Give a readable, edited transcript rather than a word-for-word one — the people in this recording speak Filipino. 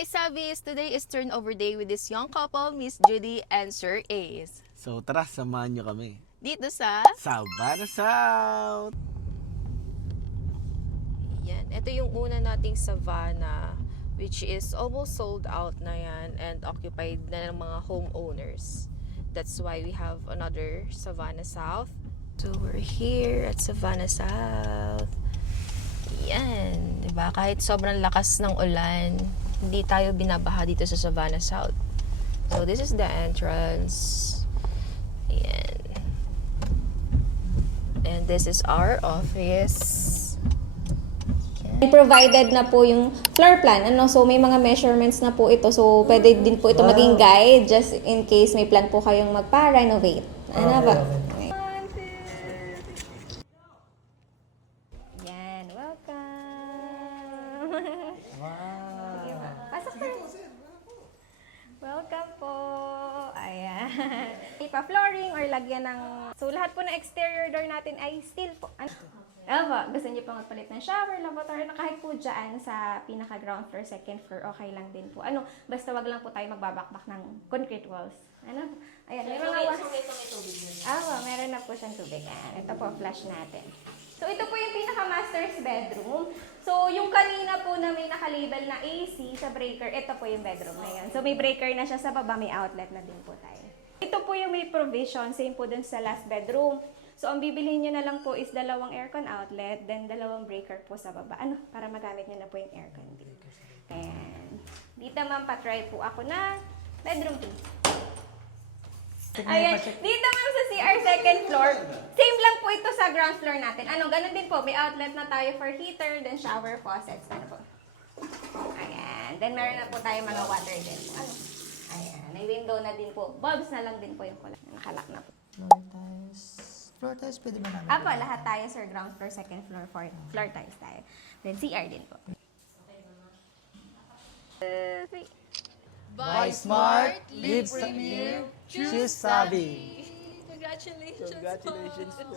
Hi Savis! Today is turnover day with this young couple, Miss Judy and Sir Ace. So tara, samahan nyo kami. Dito sa... Savannah South! Yan. Ito yung una nating Savannah, which is almost sold out na yan and occupied na ng mga homeowners. That's why we have another Savannah South. So we're here at Savannah South. Yan. Diba? Kahit sobrang lakas ng ulan, hindi tayo binabaha dito sa Savannah South. So this is the entrance. Ayan. And this is our office. Provided na po yung floor plan. So may mga measurements na po ito. So pwede din po ito maging guide just in case may plan po kayong magpa-renovate. Ano ba? Yan, welcome. Wow. Pasok sir. Welcome po. Ayan. Ipa-flooring or lagyan ng... So lahat po ng exterior door natin ay steel po. Gusto niyo pa magpalit ng shower, lavatory na kahit po dyan sa pinaka-ground floor, second floor, okay lang din po. Basta wag lang po tayo magbabakbak ng concrete walls. Ayan, may mga meron na po siyang tubig. Ayan, ito po, flush natin. So, ito po yung pinaka-master's bedroom. So, yung kanina po na may naka-label na AC sa breaker, ito po yung bedroom na yan. So, may breaker na siya sa baba, may outlet na din po tayo. Ito po yung may provision, same po dun sa last bedroom. So, ang bibilihin nyo na lang po is 2 aircon outlet, then 2 breaker po sa baba. Para magamit nyo na po yung aircon dito. Ayan. Dito ma'am, patry po ako na bedroom 2. Ayan. Dito ma'am sa CR second floor, same lang po ito sa ground floor natin. Ganun din po, may outlet na tayo for heater, then shower faucets. Po? Ayan. Then meron na po tayo mga water din. Ayan. May window na din po. Bulbs na lang din po yung kulay. Nakalak na po. Floor tiles, pwede ba namin? Apo, lahat tayo sir, ground floor, second floor, floor tiles tayo. Then CR din po. Buy smart, live premier, choose savvy. Congratulations! Congratulations po.